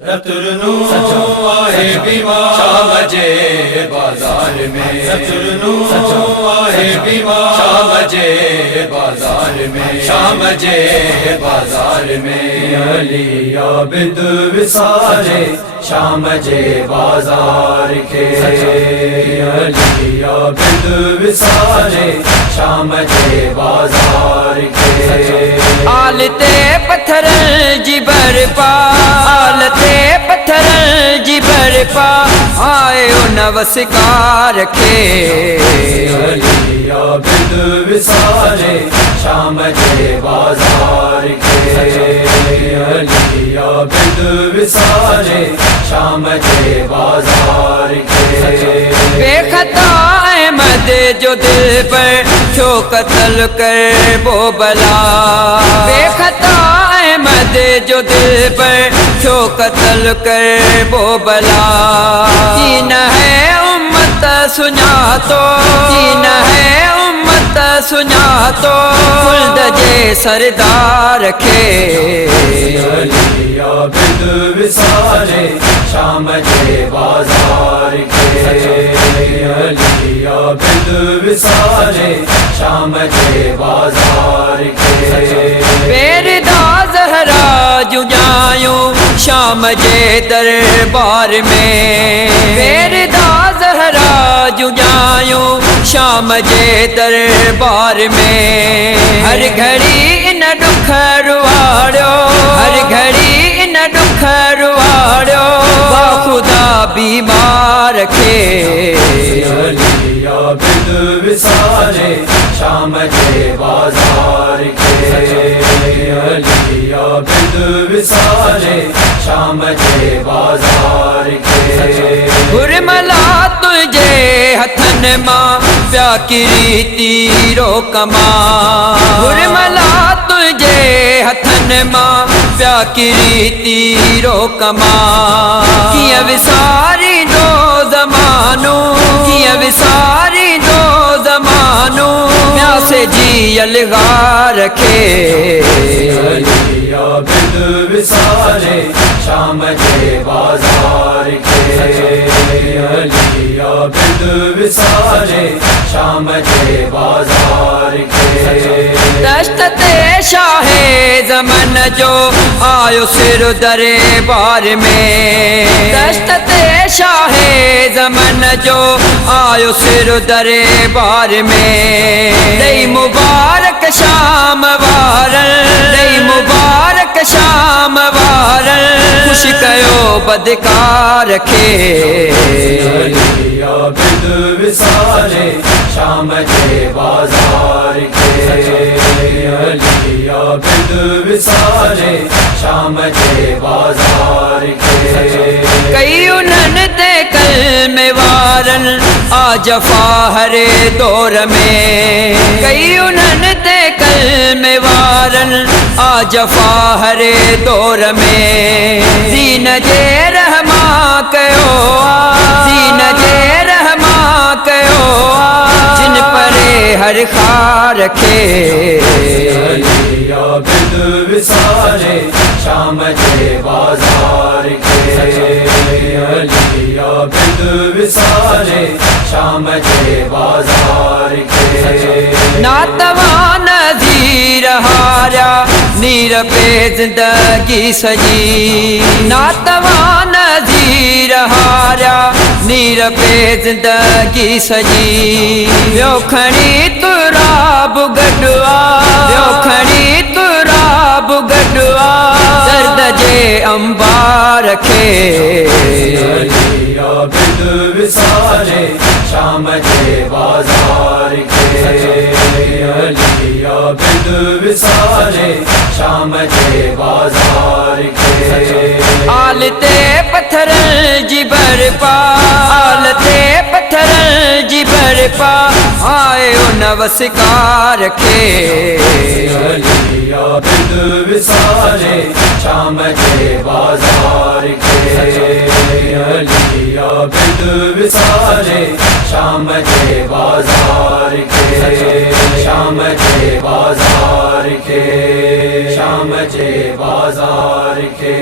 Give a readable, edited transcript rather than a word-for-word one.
रतुरनू आए बीमार शाम जे बाजार में, रतुरनू आए बीमार शाम जे बाजार में, शाम जे बाजार में। अली आबिद विसारे शाम जे बाजार के, अली आबिद विसारे शाम जे बाजार के। आलते पत्थर जी बरपा, आलते पत्थर जी बरपा, आए नवस्कार के। अली आबिद विसारे शाम जे बाजार के, अली आबिद विसारे शाम जे बाजार के। बेखता अहमद जो दिल पर क्यों कत्ल कर वो बला, बेखता अहमद जो दिल पर क्यों कत्ल कर वो बला। दीन है उम्मत सुना तो, दीन है उम्मत सुना तो, खुल्द जे सरदार के। अली आबिद विसारे शाम जे बाजार के, अली आबिद विसारे शाम जे बाजार के। बेरदा ज़हरा जुजायूं शाम जे दरबार में, बेरदा ज़हरा जुजायूं शाम जे दरबार में। हर घड़ी इन दुख रुआड़ो, हर घड़ी इन दुख रुआड़ो, खुदा बीमार के। अली आबिद विसारे शाम जे बाजार के, अली आबिद विसारे शाम जे बाजार के। गुरमला तुझे हथन मां प्या किरी तीरो कमा, गुरमला तुझे हथन मां प्या किरी तीरो कमा। किया विसारी दो ज़मानो, किया विसारी दो ज़मानो, प्यासे जी अलगार के। अली आबिद विसारे शाम जे बाजार के, अली आबिद विसारे शाम जे बाजार के। दश्त ते शाहे ज़मन जो आयो सिर दरबार में, दश्त ते शाहे ज़मन जो आयो सिर दरबार में। दई मुबारक शाम वारन, दई मुबारक शाम वारन, खुश कयो बदकार के। अली आबिद विसारे शाम जे बाजार के, अली आबिद विसारे शाम जे बाजार के। कई उन्हनि ते कल में वारन आ जफा हरे दौर में, कई उन्हनि ते कल में वारन आ जफा हरे दौर में। दीन जे रहमा कयो आ, दीन जे रहमा कयो आ, जिन परे हर खार के। अली आबिद विसारे शाम जे बाजार के, अली आबिद विसारे शाम जे बाजार के। नातवान नज़ीर हारा नीर पे जिंदगी सजी, नातवान नज़ीर हारा नीर पे जिंदगी सजी। व्यो खणी तुराब गडवा, व्यो खणी तुराब गडवा, दर्द जे अंबार के। अली आबिद विसारे शाम जे बाजार के, अली आबिद विसारे शाम जे बाजार के। आलते पत्थर जी बरपा, आलते पत्थर जी बरपा, आए नवस्कार के। अली आबिद विसारे शाम जे बाजार के, अली आबिद विसारे शाम जे बाजार के। शाम जे बाजार के, शाम जे बाजार के।